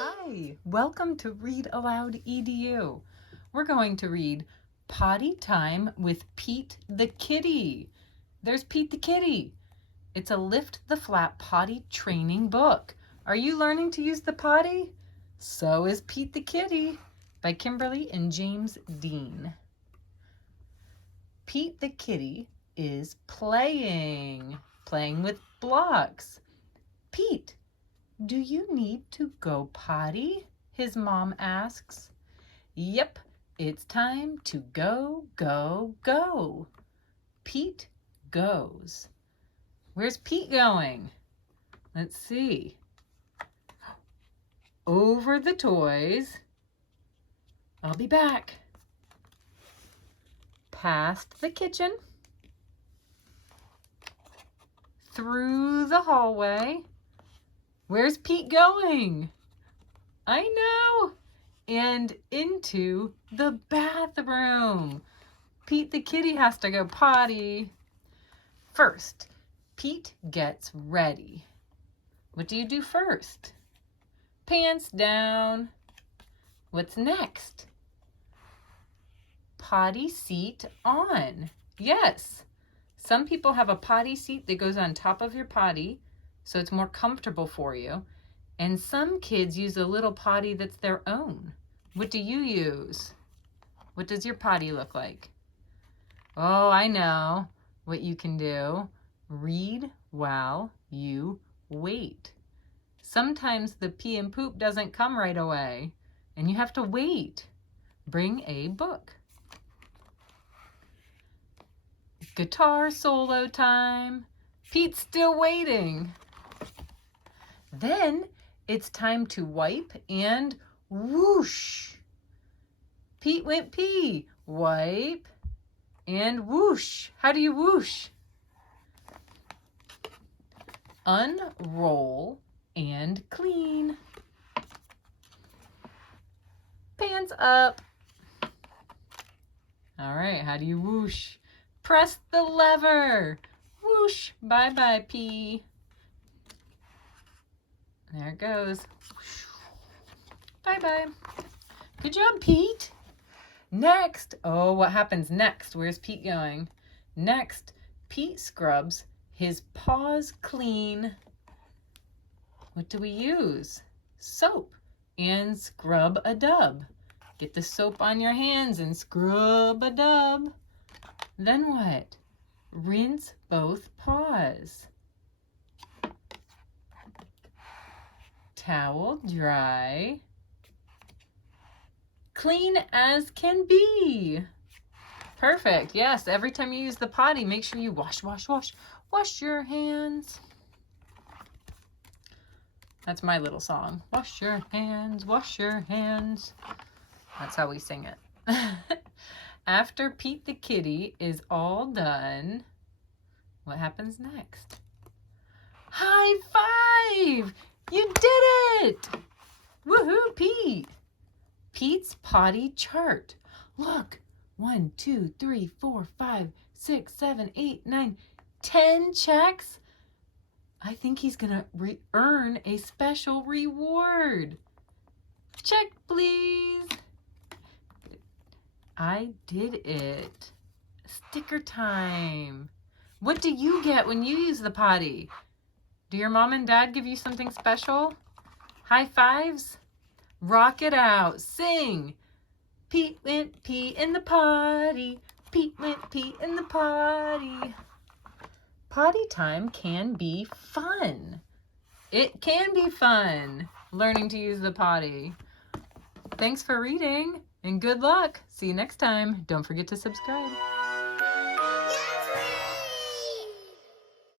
Hi, welcome to Read Aloud EDU. We're going to read Potty Time with Pete the Kitty. There's Pete the Kitty. It's a lift the flap potty training book. Are you learning to use the potty? So is Pete the Kitty by Kimberly and James Dean. Pete the Kitty is playing with blocks. Pete, do you need to go potty? His mom asks. Yep, it's time to go, go, go. Pete goes. Where's Pete going? Let's see. Over the toys. I'll be back. Past the kitchen. Through the hallway. Where's Pete going? I know. And into the bathroom. Pete the Kitty has to go potty. First, Pete gets ready. What do you do first? Pants down. What's next? Potty seat on. Yes. Some people have a potty seat that goes on top of your potty, so it's more comfortable for you. And some kids use a little potty that's their own. What do you use? What does your potty look like? Oh, I know what you can do. Read while you wait. Sometimes the pee and poop doesn't come right away, and you have to wait. Bring a book. Guitar solo time. Pete's still waiting. Then it's time to wipe and whoosh. Pete went pee. Wipe and whoosh. How do you whoosh? Unroll and clean. Pants up. All right, how do you whoosh? Press the lever. Whoosh. Bye-bye, pee. There it goes. Bye-bye. Good job, Pete. Next. Oh, what happens next? Where's Pete going? Next, Pete scrubs his paws clean. What do we use? Soap and scrub-a-dub. Get the soap on your hands and scrub-a-dub. Then what? Rinse both paws. Towel dry. Clean as can be. Perfect. Yes, every time you use the potty, make sure you wash your hands. That's my little song. Wash your hands, wash your hands. That's how we sing it. After Pete the Kitty is all done, what happens next? High five! You did it! Woohoo, Pete! Pete's potty chart. Look, 1, 2, 3, 4, 5, 6, 7, 8, 9, 10 checks. I think he's gonna earn a special reward. Check, please. I did it. Sticker time. What do you get when you use the potty? Do your mom and dad give you something special? High fives? Rock it out. Sing. Pete went pee in the potty. Pete went pee in the potty. Potty time can be fun. It can be fun learning to use the potty. Thanks for reading and good luck. See you next time. Don't forget to subscribe.